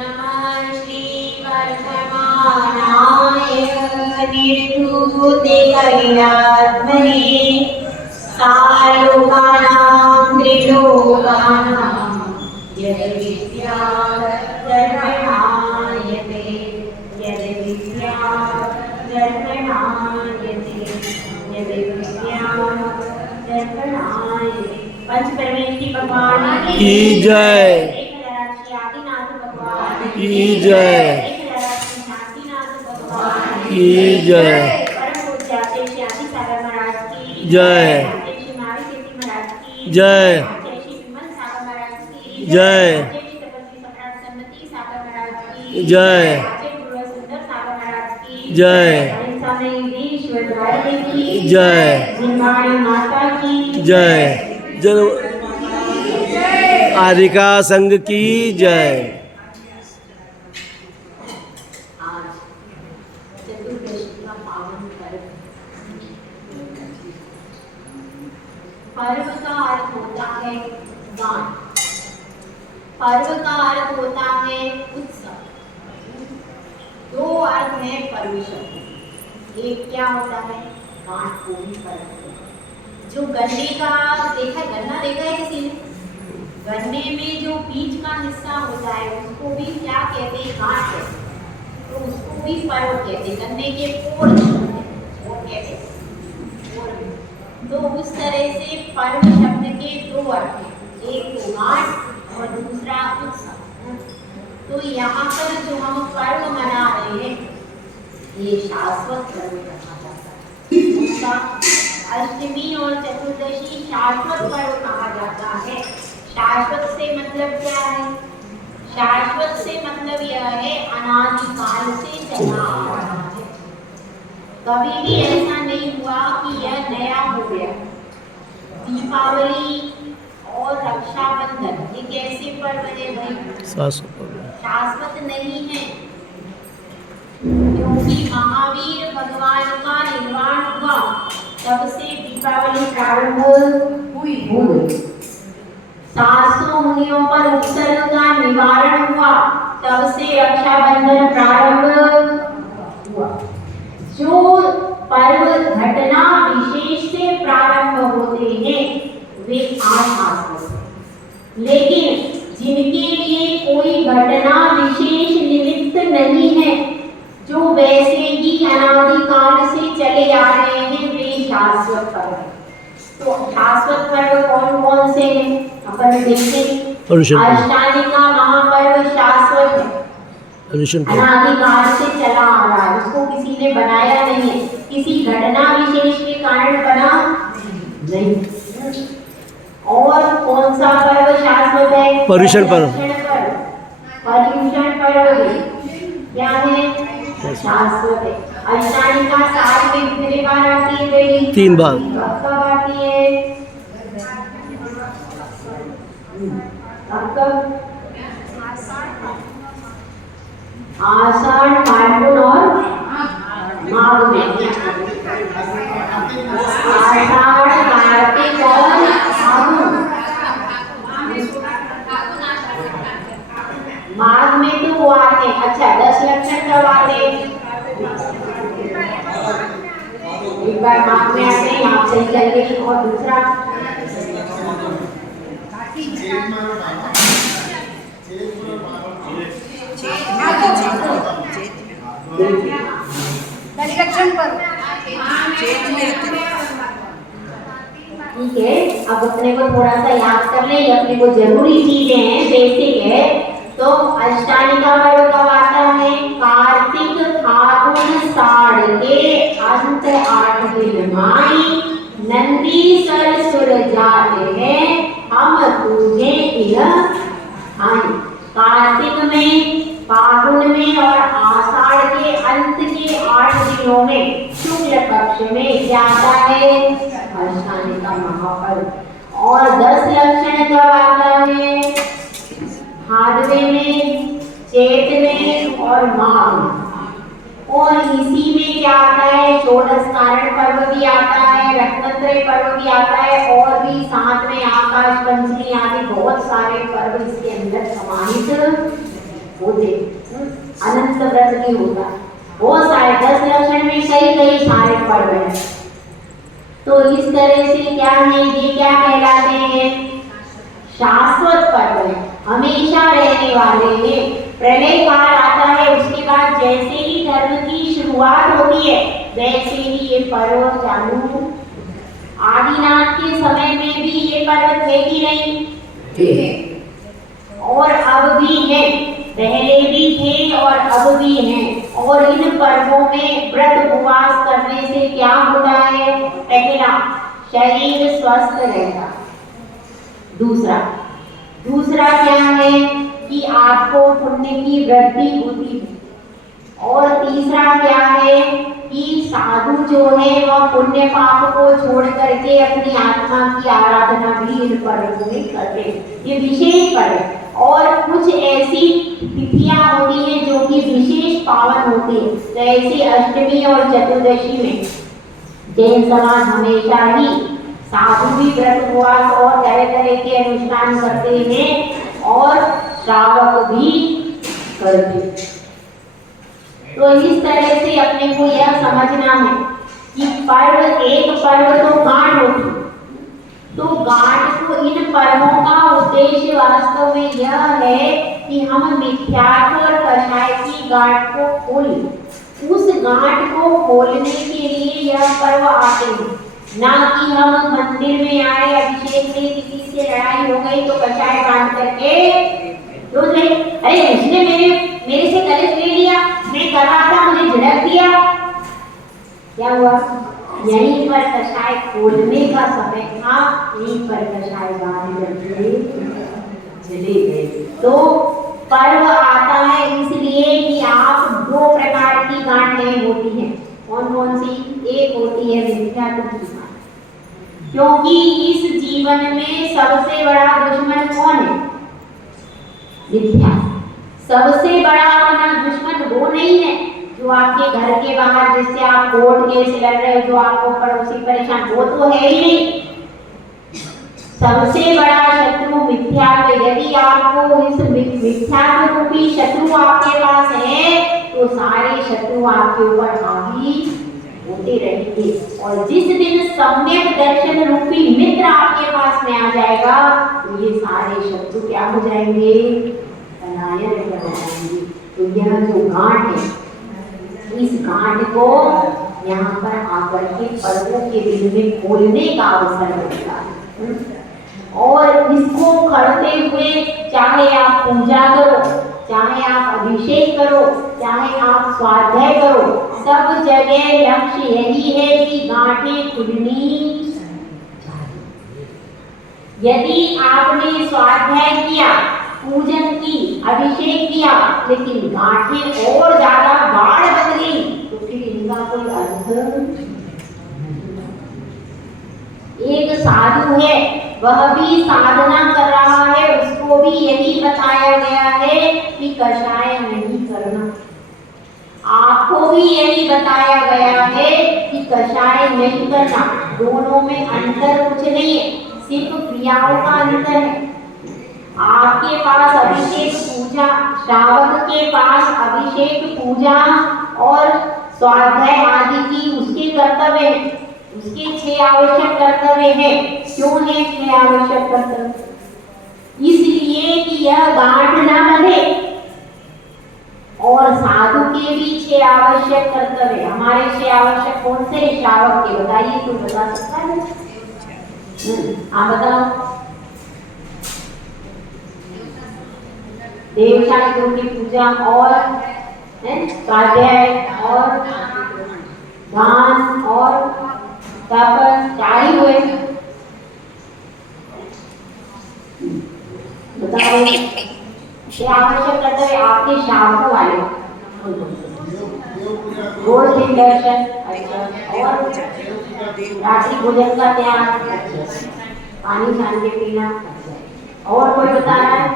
नमः श्री वर्तमानाय निर्धूतिकैलात्मने सालोकानां त्रिलोकानां यद् विद्याधर्मणायते यद् विद्याधर्मणायते यद् विद्याधर्मणायते। पंच परमेश्वरी भगवान की जय। की जय। की जय। जय जय जय जय जय जय जय जय आरिका संघ की जय। पर्व का अर्थ होता है गान। पर्व का अर्थ होता है उत्सव। दो अर्थ है पर्व शब्द। एक क्या होता है गान को भी पर्व। जो गन्ने का देखा, गन्ना देखा है किसी ने? गन्ने में जो बीज का हिस्सा होता है उसको भी क्या कहते हैं? गांठ कहते हैं। तो उसको भी पर्व कहते हैं। गन्ने के पोर कहते हैं। तो उस तरह से पर्व शब्द के दो अर्थ हैं, एक तो गांठ और दूसरा उत्सव। तो यहाँ पर जो हम पर्व मना रहे हैं ये शाश्वत पर्व कहा जाता है। उसका अष्टमी और चतुर्दशी शाश्वत पर्व कहा जाता है। शाश्वत से मतलब क्या है? शाश्वत से मतलब यह है अनादिकाल से चला आ रहा है। कभी भी ऐसा नहीं हुआ कि यह नया हो गया। दीपावली और रक्षाबंधन ये कैसे पर्व है भाई? शाश्वत नहीं है, क्योंकि महावीर भगवान का निर्वाण हुआ तब से दीपावली प्रारंभ हुई। 700 मुनियों पर उपसर्ग का निवारण हुआ तब से रक्षाबंधन प्रारंभ हुआ। जो पर्व घटना विशेष से प्रारंभ होते हैं वे शाश्वत हैं, लेकिन जिनके लिए कोई घटना विशेष निमित्त नहीं है, जो वैसे ही अनादिकाल से चले आ रहे हैं, वे शाश्वत पर्व हैं। तो शाश्वत पर्व कौन कौन से हैं अपन देखें। अष्टालिका महापर्व शाश्वत है, अनादिकाल से चला आ रहा है, उसको किसी ने बनाया नहीं है, किसी घटना विशेष के कारण बना नहीं। और कौन सा पर्व शाश्वत है? पर्युषण पर्व। पर्युषण पर्व क्या है? शाश्वत है। अष्टालिका साल में कितने बार आती है? 3 बार। कब आती है? कब? आषाढ़, फाल्गुन और माघ में। आषाढ़, कार्तिक और फागुन। माघ में तो वो आते। अच्छा 10 लक्षण कब आते? एक बार माघ में आते हैं, आप सही चल गई। और दूसरा ठीक है। अब अपने को थोड़ा सा याद कर ले, ये अपने को जरूरी चीजें हैं, बेसिक है। तो अष्टालिका पर्व कब आता है? कार्तिक फागुन साढ़ के अंत 8 दिन माई नंदी सर सुर जाते हैं हम तुझे आई। कार्तिक में, फागुन में और आषाढ़ के अंत के 8 दिनों में शुक्ल पक्ष में क्या आता है? अष्टालिका महापर्व। और 10 लक्षण कब आता है? भादवे में, चैत में और माघ में। और इसी में क्या आता है? षोडश कारण पर्व भी आता है, रत्नत्रय पर्व भी आता है, और भी साथ में आकाश पंचमी आदि बहुत सारे पर्व इसके अंदर समाहित होते, अनंत व्रत की होता है, बहुत सारे 10 लक्षण में कई कई सारे पर्व हैं। तो इस तरह से क्या है, ये क्या कहलाते हैं, शाश्वत पर्व है, हमेशा रहने वाले हैं। प्रलय काल आता है, उसके बाद जैसे ही धर्म की शुरुआत होती है वैसे ही ये पर्व चालू। आदिनाथ के समय में भी ये पर्व थे कि नहीं थे, और अब भी है, पहले भी थे और अब भी हैं। और इन पर्वों में व्रत उपवास करने से क्या होता है, पहला शरीर स्वस्थ रहता, दूसरा क्या है कि आपको पुण्य की वृद्धि होती है, और तीसरा क्या है कि साधु जो है वह पुण्य पाप को छोड़ करके अपनी आत्मा की आराधना भी इन पर्वों में करते हैं। ये विशेष पर्व है, और कुछ ऐसी तिथियां होती हैं जो कि विशेष पावन होती है, जैसे अष्टमी और चतुर्दशी में जैन समाज हमेशा ही साधु भी व्रत उपवास और तरह तरह के अनुष्ठान करते हैं और श्रावक भी करते हैं। तो इस तरह से अपने को यह समझना है कि पर्व, एक पर्व तो गांठ होती, तो गांठ को, इन पर्वों का उद्देश्य वास्तव में यह है कि हम मिथ्यात्व और कषाय की गांठ को खोलें। उस गांठ को खोलने के लिए यह पर्व आते हैं, ना कि हम मंदिर में आए, अभिषेक में किसी से लड़ाई हो गई तो कषाय बांध करके तो नहीं, अरे उसने मेरे से कलश ले लिया, मैं कर रहा था, मुझे झड़क दिया, क्या हुआ, यहीं पर कषाय खोलने का समय था, यहीं पर कषाय बांध करके चले गए। तो पर्व आता है इसलिए कि आप दो प्रकार की गांठें होती हैं, कौन कौन सी, एक होती है मिथ्यात्व की गांठ, क्योंकि इस जीवन में सबसे बड़ा दुश्मन कौन है, मिथ्या। सबसे बड़ा अपना दुश्मन वो नहीं है जो आपके घर के बाहर, जिससे आप कोर्ट केस लड़ रहे हो, जो आपको पड़ोसी परेशान, वो तो है ही नहीं। सबसे बड़ा शत्रु मिथ्यात्व। यदि आपको इस मिथ्यात्व रूपी शत्रु आपके पास है तो सारे शत्रु आपके ऊपर हावी होते रहेंगे, और जिस दिन सम्यक दर्शन रूपी मित्र आपके पास में आ जाएगा तो ये सारे शत्रु क्या हो जाएंगे, पलायन कर जाएंगे। तो यह जो गांठ है, इस गांठ को यहाँ पर आकर के पर्वों के दिन में खोलने का अवसर मिलता है, और इसको करते हुए चाहे आप पूजा करो, चाहे आप अभिषेक करो, चाहे आप स्वाध्याय करो, सब जगह लक्ष्य यही है कि गांठें खुलनी। यदि आपने स्वाध्याय किया, पूजन की, अभिषेक किया, लेकिन गांठें और ज्यादा गाढ़ बन गई तो फिर इनका कोई अर्थ नहीं। एक साधु है, वह भी साधना कर रहा है, उसको भी यही बताया गया है कि कषाय नहीं करना। आपको भी यही बताया गया है कि कषाय नहीं करना। दोनों में अंतर कुछ नहीं है, सिर्फ क्रियाओं का अंतर है। आपके पास अभिषेक पूजा, श्रावक के पास अभिषेक पूजा और स्वाध्याय आदि की उसके कर्तव्य है, उसके 6 आवश्यक कर्तव्य है। क्यों है 6 आवश्यक कर्तव्य? इसलिए कि यह गांठ न बंधे, और साधु के भी 6 आवश्यक कर्तव्य। हमारे 6 आवश्यक कौन से? श्रावक के बताइए, कोई बता सकता है? आप बताओ। देवशास्त्रों की पूजा और स्वाध्याय और दान और तप, 4 ही हुए। बताओ क्या आवश्यक कर्तव्य आपके श्रावकों वाले? गोल्ड दर्शन, अच्छा, और रात्रि भोजन का त्याग, पानी छान के पीना, और कोई बता रहा है?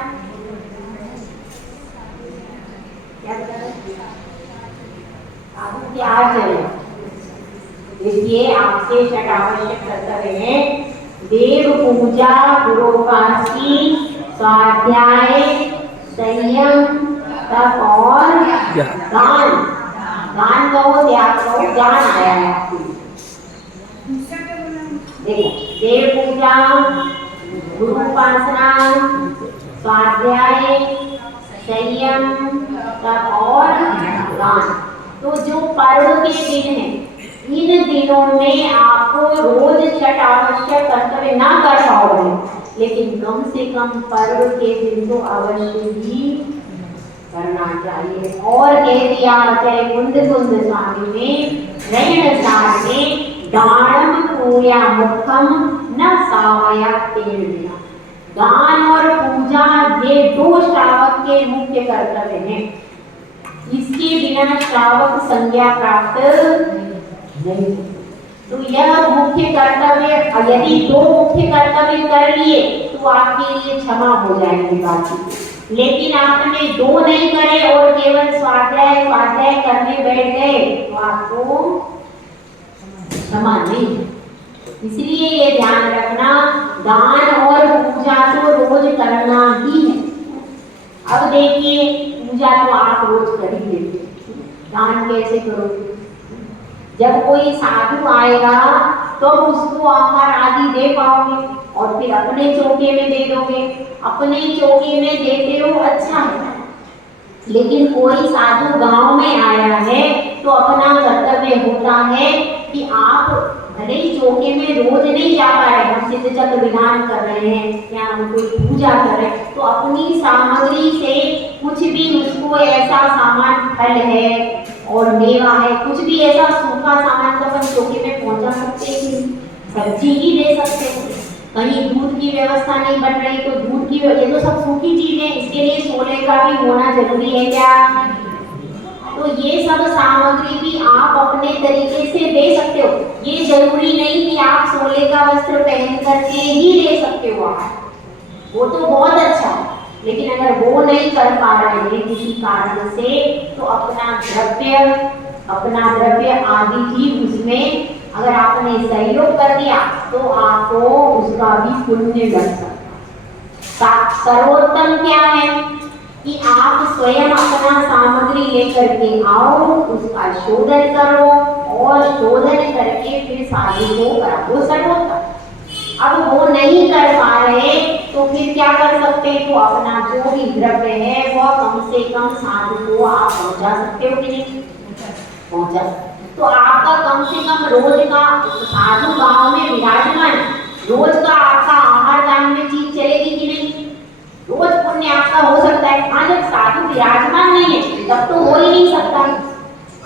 क्या बता रहे? आपको क्या चले? इसलिए आपसे 6 आवश्यक कर्तव्य हैं: देव पूजा, गुरोपासी, स्वाध्याय, संयम, तप और दान। दान कहो, त्याग कहो, ज्ञान आया है आपके लिए। देखो, देव पूजा, गुरु उपासना, स्वाध्याय, संयम, तप और दान। तो जो पर्व के दिन है, इन दिनों में आपको रोज छठ आवश्यक कर्तव्य ना कर पाओगे, लेकिन कम से कम पर्व के दिन तो अवश्य ही करना चाहिए। और कह दिया चाहे कुंद कुंद स्वामी में रहणसार में दानम पूया मुखम न सावया तेल बिना। दान और पूजा ये दो श्रावक के मुख्य कर्तव्य हैं। इसके बिना श्रावक संज्ञा प्राप्त नहीं। तो यह मुख्य कर्तव्य, यदि दो मुख्य कर्तव्य कर लिए तो आपके लिए क्षमा हो जाएगी बाकी। लेकिन आपने दो नहीं करे और केवल स्वाध्याय करने बैठ गए तो आपको क्षमा नहीं। इसलिए ये ध्यान रखना, दान और पूजा तो रोज करना ही है। अब देखिए, पूजा तो आप रोज कर ही लेते, दान कैसे करोगे? जब कोई साधु आएगा तो उसको आहार आदि दे पाओगे और फिर अपने चौके में दे दोगे। अपने चौके में देते हो, अच्छा है। लेकिन कोई साधु गांव में आया है तो अपना कर्तव्य होता है कि आप भले ही चौके में रोज नहीं जा पा रहे, हम सिद्ध चक्र विधान कर रहे हैं या हम कोई पूजा कर रहे हैं, तो अपनी सामग्री से कुछ भी उसको ऐसा सामान, फल है और मेवा है, कुछ भी ऐसा सूखा सामान तो अपन चौके में पहुंचा सकते हैं, सब्जी ही दे सकते हैं। कहीं दूध की व्यवस्था नहीं बन रही तो दूध की, ये तो सब सूखी चीजें, इसके लिए सोने का भी होना जरूरी है क्या? तो ये सब सामग्री भी आप अपने तरीके से दे सकते हो। ये जरूरी नहीं कि आप सोने का वस्त्र पहन करके ही दे सकते हो आप, वो तो बहुत अच्छा है। लेकिन अगर वो नहीं कर पा रहे हैं किसी कारण से, तो अपना द्रव्य आदि ही उसमें अगर आपने सहयोग कर दिया तो आपको उसका भी पुण्य लग सकता है। सर्वोत्तम क्या है कि आप स्वयं अपना सामग्री लेकर के आओ, उसका शोधन करो और शोधन करके फिर साधु को करो, वो सर्वोत्तम। अब वो नहीं कर पा रहे तो फिर क्या कर सकते हैं? तो अपना जो भी द्रव्य है वह कम से कम साधु को आप पहुंचा सकते हो कि नहीं? पहुंचा। तो आपका कम से कम रोज का, साधु गांव में विराजमान, रोज का आपका आहार दान में चीज चलेगी कि नहीं? रोज पुण्य आपका हो सकता है। हाँ, जब साधु विराजमान नहीं है तब तो हो ही नहीं सकता,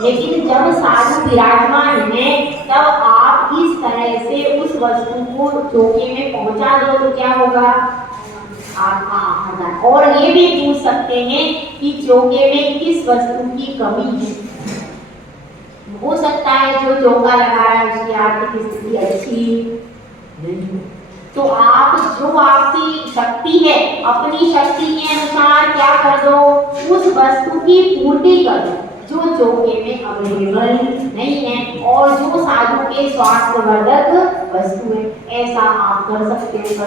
लेकिन जब साधु विराजमान है तब आप इस तरह से उस वस्तु को चौके में पहुंचा दो तो क्या होगा? आपका आहार दान। और ये भी पूछ सकते हैं कि चौके में किस वस्तु की कमी है। हो सकता है जो चौका लगा रहा है उसकी आर्थिक स्थिति अच्छी नहीं, तो आप जो आपकी शक्ति है अपनी शक्ति के अनुसार क्या कर दो? उस वस्तु की पूर्ति कर दो जो चौके में अवेलेबल नहीं है और जो साधु के स्वास्थ्यवर्धक वस्तु है। ऐसा आप कर सकते हो,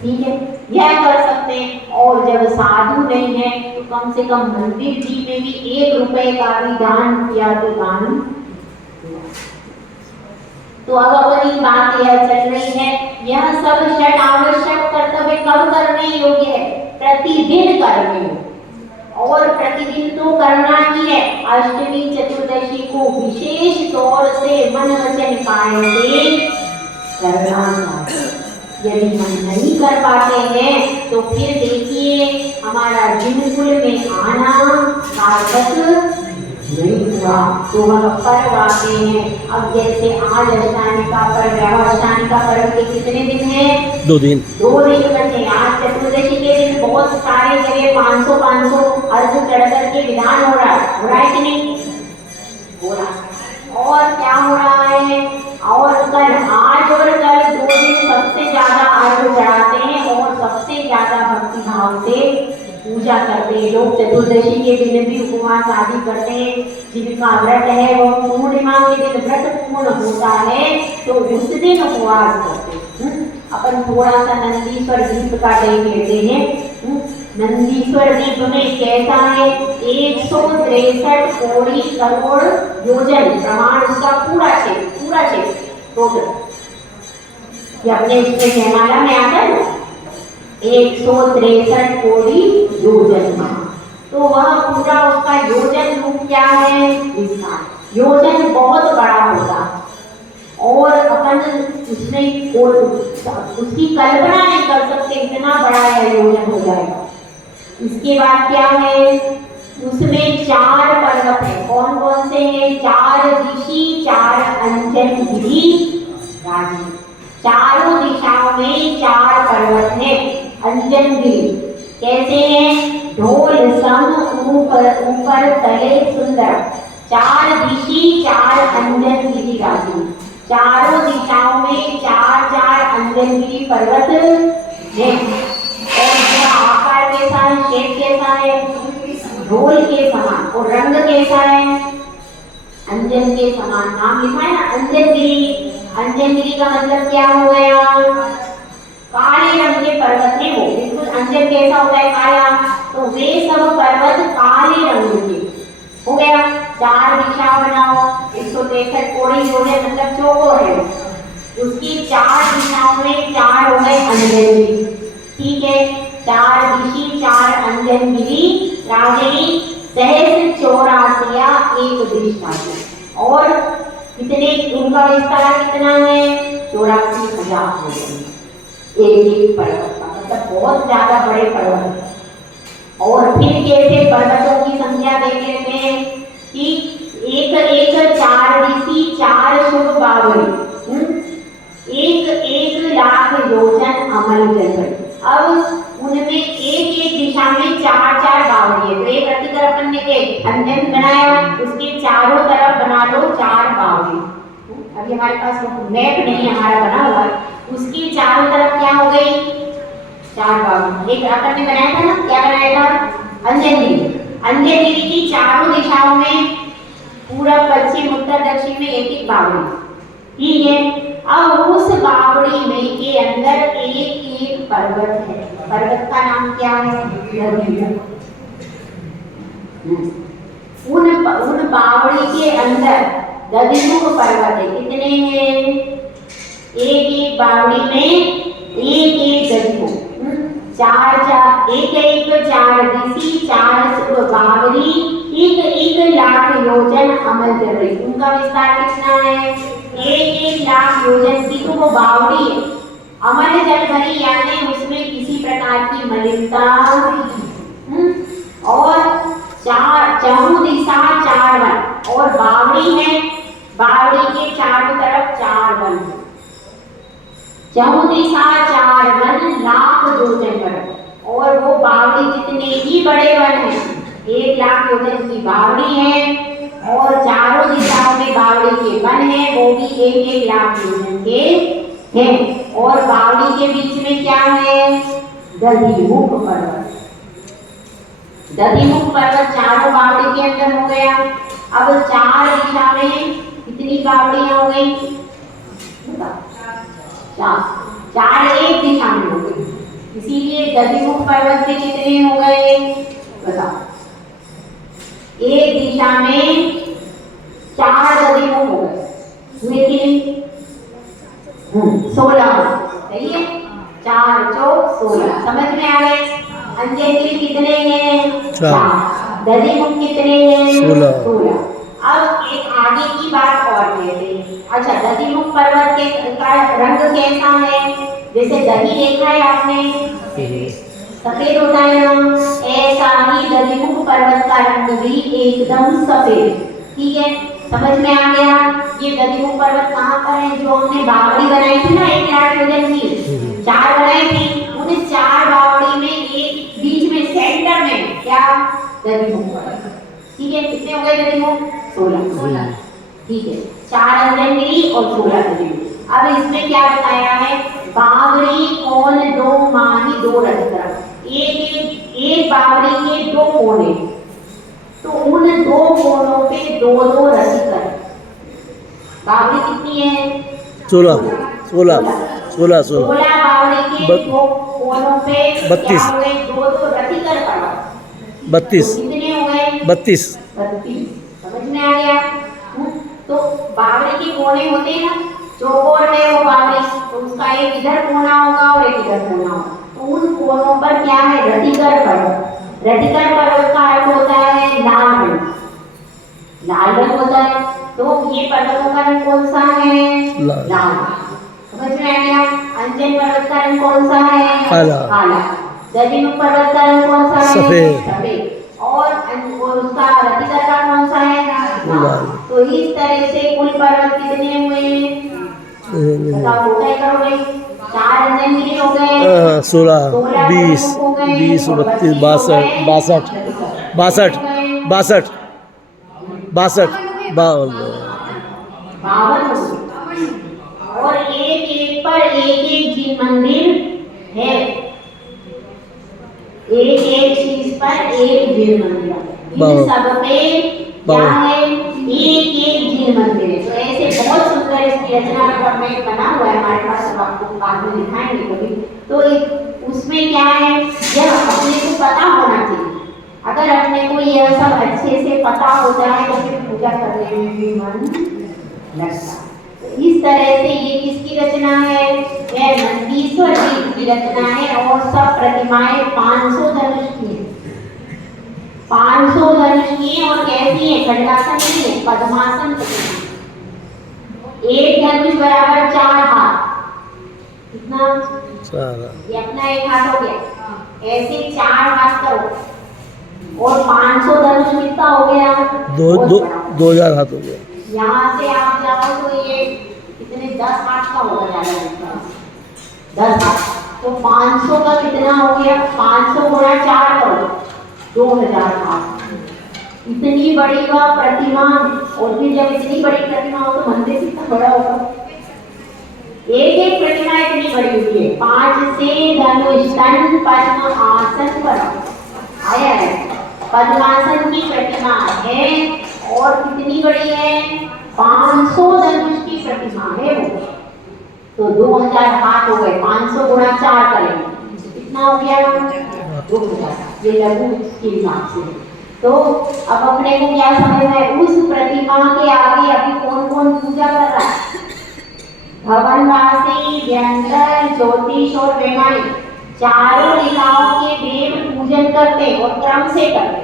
ठीक है, यह कर सकते हैं। और जब साधु नहीं है तो कम से कम मंदिर जी में भी 1 रुपए का भी दान किया तो दान। तो अब अपनी बात यह चल रही है, यह सब षट आवश्यक कर्तव्य कब करने योग्य है? प्रतिदिन करने योग्य, और प्रतिदिन तो करना ही है। अष्टमी चतुर्दशी को विशेष तौर से मन वचन काय से करना चाहिए। यदि हम नहीं कर पाते हैं तो फिर देखिए हमारा जिनकुल में आना सार्थक नहीं हुआ। तो वह पर्व आते हैं। अब जैसे आज अष्टमी का पर्व, अष्टमी का पर्व के कितने दिन है? 2 दिन। 2 दिन बचे। आज चतुर्दशी के दिन बहुत सारे जगह 500 अर्घ चढ़ करके विधान हो रहा है कि नहीं? हो रहा है। और क्या हो रहा है? और कल, आज और कल 2 दिन सबसे ज्यादा अर्घ चढ़ाते हैं और सबसे ज्यादा भक्ति भाव से पूजा करते हैं लोग। चतुर्दशी के दिन भी उपवास आदि करते हैं। जिनका व्रत है वो पूर्णिमा के दिन व्रत पूर्ण होता है तो उस दिन उपवास करते हैं। अपन थोड़ा सा नंदीश्वर गीत का देख लेते हैं। नंदी ईश्वर दीप में कैसा है 163 कोड़ी करोड़ योजन प्रमाण उसका पूरा छे टोटल। ये अपने इसमें जयमाला में आता है 163 कोड़ी योजन। तो वह पूरा उसका योजन रूप क्या है इसका योजन बहुत बड़ा होगा और अपन उसमें उसकी कल्पना नहीं कर सकते इतना बड़ा यह योजन हो जाएगा। इसके बाद क्या है उसमें 4 पर्वत है। कौन कौन से हैं 4 ऋषि 4 अंजन गिरी राजी। चारों दिशाओं में 4 पर्वत है अंजन गिरी। कैसे हैं ढोल संग ऊपर तले सुंदर। 4 ऋषि 4 अंजन गिरी राजी। चारों दिशाओं में 4 अंजन गिरी पर्वत है। और इसका आकार कैसा है शेप कैसा है ढोल के समान और रंग कैसा है अंजन के समान। नाम लिखा है ना अंजन गिरी। अंजन गिरी का मतलब क्या हो गया काले रंग के पर्वत है वो। बिल्कुल अंजन कैसा होता है काला तो वे सब पर्वत काले रंग के हो गया। 4 दिशा बनाओ 163 कोड़ी योजन मतलब चौकोर है उसकी 4 दिशाओं में 4 हो गए अंजन गिरी। ठीक है 4 ऋषि 4 अंजन गिरी राजनी सहस्र 84 एक दृष्टा। और कितने उनका विस्तार कितना है 84,000 एक पर्वत का मतलब बहुत ज्यादा बड़े पर्वत है। और फिर कैसे पर्वतों की संख्या देख लेते हैं कि एक 4 ऋषि 4 शुभ बावरी 1 लाख योजन अमल जल। अब उनमें एक दिशा में 4 बावड़ी है। तो एक रति तरफ अपन ने एक अंजन बनाया उसके चारों तरफ बना लो 4 बावड़ी। अभी हमारे पास मैप नहीं हमारा बना हुआ उसकी चारों तरफ क्या हो गई 4 बावड़ी। एक अपन ने बनाया था ना क्या बनाया था अंजन गिरी की चारों दिशाओं में पूरब पश्चिम उत्तर दक्षिण में एक बावड़ी। ठीक है अब उस बावड़ी में के अंदर एक पर्वत है। पर्वत का नाम क्या है उन बावड़ी के अंदर दधिमुख पर्वत है। कितने हैं एक बावड़ी में एक दधिमुख 4 ऋषि 4 शुभ बावड़ी 1 लाख योजन अमल कर रही। उनका विस्तार कितना है 1 लाख योजन की तो वो बावड़ी है। अमल जल भरी यानी उसमें किसी प्रकार की मलिनता और 4 दिशा 4 वन और बावड़ी है। बावड़ी के चारों तरफ 4 वन 4 दिशा 4 वन लाख योजन पर। और वो बावड़ी जितने ही बड़े वन है 1 लाख योजन की बावड़ी है और चारों दिशाओं में बावड़ी के वन है वो भी 1 लाख योजन के हैं। और बावड़ी के बीच में क्या है दधिमुख पर्वत। दधिमुख पर्वत चारों बावड़ी के अंदर हो गया। अब 4 दिशा में कितनी बावड़ियां हो गई 4 एक दिशा में हो गई। इसीलिए दधिमुख पर्वत के कितने हो गए बताओ एक दिशा में 4 दधिमुख हो गए हुए 16 सही है 4 चौक 16 समझ में आ गए। अंजन गिरी कितने हैं 4 दधिमुख कितने हैं 16। अब एक आगे की बात और कहते हैं। अच्छा दधिमुख पर्वत के का रंग कैसा है जैसे दही देखा है आपने सफेद होता है ना ऐसा ही दधिमुख पर्वत का रंग भी एकदम सफेद। ठीक है समझ में आ गया। ये दधिमुख पर्वत कहाँ पर है जो हमने बावड़ी बनाई थी ना 1 लाख योजन की 4 बनाई थी उन 4 बावड़ी में एक बीच में सेंटर में क्या दधिमुख पर्वत। ठीक है कितने हो गए दधिमुख 16। ठीक है 4 अंजन गिरी और 16 दधिमुख। अब इसमें क्या बताया है बावड़ी कोण 2 माही 2 रथ तरफ एक बावड़ी के 2 कोने तो उन 2 कोनों पे 2 रथ कर बावड़ी कितनी है 16 बावड़ी के 2 कोनों पे 32 2 रथ कर 32 तो कितने हो गए? 32 32। समझ में आ गया? तो बावड़ी के कोने होते हैं ना, चौकोर है वो बावड़ी, तो उसका एक इधर कोना होगा और एक इधर कोना होगा, तो उन कोनों पर क्या है? रतिकर पर्वत। रतिकर पर्वत का अर्थ होता है लाल रंग, लाल रंग होता है। तो ये पर्वतों का रंग कौन सा है? लाल। लाल। समझ में आ गया? अंजन पर्वत का रंग कौन सा है? काला। काला। दधिमुख पर्वत का रंग कौन सा है? सफेद। सफेद। और उसका रतिकर का कौन सा है? लाल। तो इस तरह से कुल पर्वत कितने हुए? बताओ, टोटल करो भाई। 4 अंजन गिरी हो गए, 16 16 20 दधिमुख हो गए, 20 और 32 32 हो गए 62 रतिकर। 62 62 52 52 और एक एक पर एक एक जी मंदिर है, एक एक चीज पर एक जीव मंदिर है। इन सब पे क्या है? एक एक जीव मंदिर है। तो ऐसे बहुत सुंदर इसकी रचना में बना हुआ है हमारे पास, सब आपको बाद में दिखाएंगे कभी। तो उसमें क्या है? यह अपने को पता होना चाहिए। अगर अपने को यह सब अच्छे से पता हो जाए तो फिर पूजा करने में भी मन लगता है। तो इस तरह से ये किसकी रचना है? यह नंदीश्वर जी की रचना है। और सब प्रतिमाएं 500 धनुष की हैं, 500 धनुष की हैं। और कैसी है? खंडासन नहीं है, पद्मासन प्रतिमा। एक धनुष बराबर 4 हाथ। कितना? ये अपना एक हाथ हो गया, ऐसे 4 हाथ करो। और 500 धनुष कितना हो गया? 2000 हाथ हो गया। यहाँ से आप जाओ तो ये कितने 10 हाथ का होगा, ज्यादा 10 हाथ। तो 500 का कितना हो गया? 500 गुणा 4 करो, 2000 हाथ। इतनी बड़ी वह प्रतिमा। और फिर जब इतनी बड़ी प्रतिमा हो तो मंदिर कितना बड़ा होगा? एक एक प्रतिमा इतनी बड़ी हुई है। 5 से धनुष तन पद्म आसन पर आया है। पद्मासन की प्रतिमा है और कितनी बड़ी है? 500 धनुष की प्रतिमा है वो। तो 2000 हाथ हो गए। 500 गुणा 4 करेंगे, कितना हो गया? 2000। ये लघु के हिसाब से। तो अब अपने को क्या समझना है? उस प्रतिमा के आगे अभी कौन कौन पूजा कर रहा है? भवनवासी, व्यंतर, ज्योतिष और वैमानिक, चारों दिशाओं के देव पूजन करते और क्रम से करते।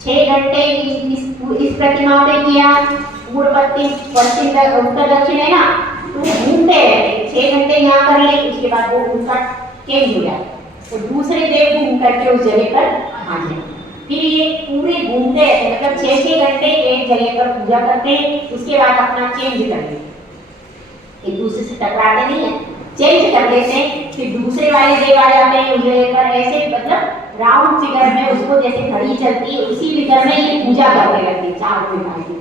6 घंटे इस प्रतिमा पे किया, पूर्व पश्चिम पश्चिम उत्तर दक्षिण है ना, तो घूमते रहते। 6 घंटे यहाँ कर ले, उसके बाद वो उनका चेंज हो जाता, तो दूसरे देव घूम करके उस जगह पर आ जाए। फिर ये पूरे घूमते रहते, मतलब 6-6 घंटे एक जगह पर पूजा करते, उसके बाद अपना चेंज करते, एक दूसरे से टकराते नहीं है, चेंज कर देते हैं। फिर दूसरे वाले देव आ जाते हैं उस जगह पर, ऐसे मतलब राउंड फिगर में उसको जैसे घड़ी चलती है उसी फिगर में ये पूजा करते रहते हैं चारों दिशाओं की।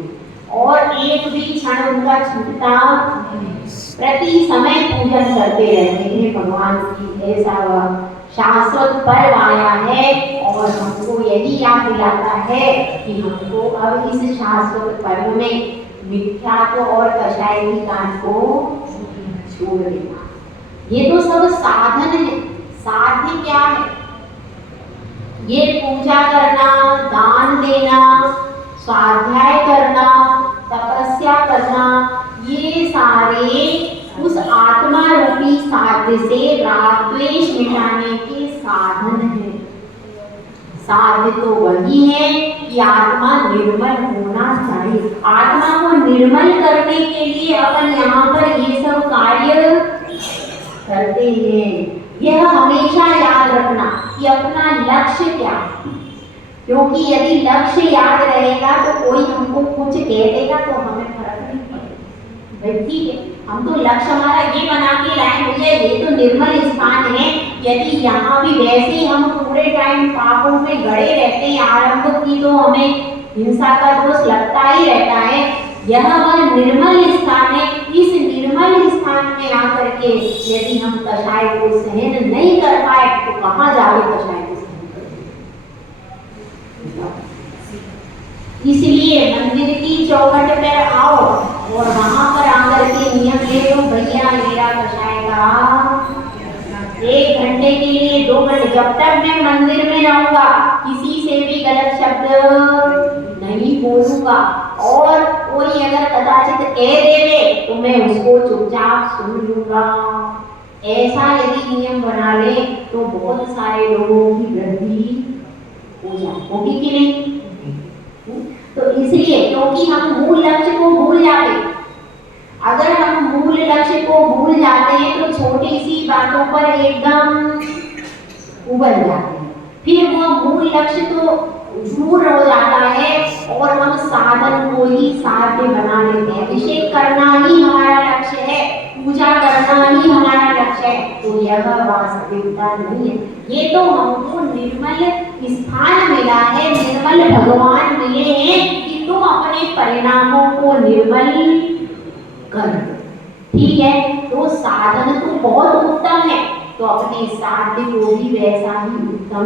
और एक भी क्षण उनका छूटता, प्रति समय पूजन करते रहते हैं भगवान की। ऐसा शाश्वत पर्व आया है और हमको यही याद दिलाता है कि हमको अब इस शाश्वत पर्व में मिथ्यात्व और कषायी कांड को छोड़ देना। ये तो सब साधन है। साध्य क्या है? ये पूजा करना, दान देना, स्वाध्याय करना, तपस्या करना, ये सारे उस आत्मा रूपी साध्य से राग द्वेष मिटाने के साधन है। साध्य तो वही है कि आत्मा निर्मल होना चाहिए। आत्मा को निर्मल करने के लिए अपन यहाँ पर ये सब कार्य करते हैं। यह हमेशा याद रखना कि अपना लक्ष्य क्या है, क्योंकि यदि लक्ष्य याद रहेगा तो कोई हमको कुछ कह देगा तो हमें फर्क नहीं पड़ेगा। भाई ठीक है, हम तो लक्ष्य हमारा ये बना के लाए, मुझे ये तो निर्मल स्थान है। यदि यहाँ भी वैसे ही हम पूरे टाइम पापों में गड़े रहते हैं, आरंभ की तो हमें हिंसा का दोष लगता ही रहता है। यह वह निर्मल स्थान है। इस निर्मल स्थान में आकर के यदि हम कषाय को सहन नहीं कर पाए तो कहाँ जाके कषाय को सहन करेंगे? इसलिए मंदिर की चौखट पर आओ और वहां पर आकर के नियम ले लो, भैया मेरा कषाय का 1 घंटे के लिए, 2 घंटे, जब तक मैं मंदिर में रहूंगा किसी से भी गलत शब्द नहीं बोलूंगा। और कोई अगर कदाचित कह देवे तो मैं उसको चुपचाप सुन लूंगा। ऐसा यदि नियम बना ले तो बहुत सारे लोगों की वृद्धि हो जाए, होगी कि नहीं? तो इसलिए क्योंकि हम मूल लक्ष्य को भूल जाते, अगर हम मूल लक्ष्य को भूल जाते हैं तो छोटी सी बातों पर एकदम उबल जाते हैं, फिर वो मूल लक्ष्य तो दूर हो जाता है और हम साधन को ही साध्य बना लेते हैं। अभिषेक करना ही हमारा लक्ष्य है, पूजा करना ही हमारा लक्ष्य है, तो यह वास्तविकता नहीं है। ये तो हमको निर्मल स्थान मिला है, निर्मल भगवान मिले हैं कि तुम अपने परिणामों को निर्मल कर, ठीक है? तो साधन तो बहुत उत्तम है, तो अपने साध्य को भी वैसा ही उत्तम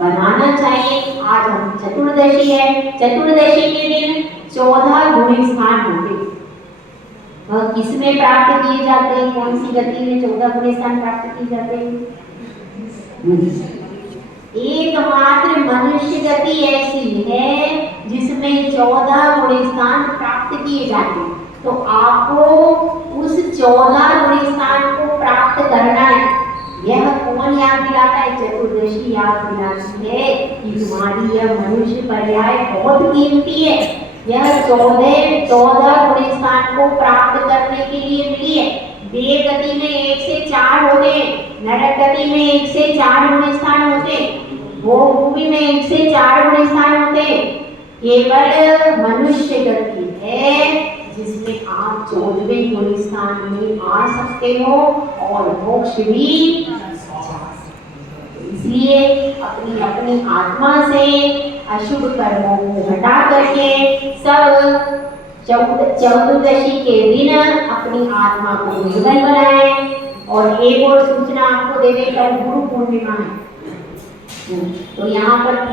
बनाना चाहिए। आज हम चतुर्दशी है, चतुर्दशी के दिन 14 गुण स्थान होंगे। किसमें प्राप्त किए जाते हैं? कौन सी गति में 14 गुण स्थान प्राप्त किए जाते हैं? एकमात्र मनुष्य गति ऐसी है जिसमें 14 गुण स्थान प्राप्त किए जाते हैं। तो आपको उस 14 गुण स्थान को प्राप्त करना है। यह कौन याद दिलाता है? चतुर्दशी याद दिलाती है कि तुम्हारी यह मनुष्य पर्याय बहुत कीमती है। यह 14 गुण स्थान को प्राप्त करने के लिए मिली है। देव गति में 1 से 4 होते हैं, नरक गति में 1 से 4 गुण स्थान होते हैं, भूमि में 1 से 4 गुण स्थान होते हैं। केवल मनुष्य गति है जिसमें आप 14वें गुण स्थान में आ सकते हो और मोक्ष भी। इसलिए अपनी अपनी आत्मा से अशुभ कर्मों को हटा करके सब चतुर्दशी के दिन अपनी आत्मा को निर्मल बनाएं। और एक और सूचना आपको दे दें, कल गुरु पूर्णिमा है, तो यहाँ पर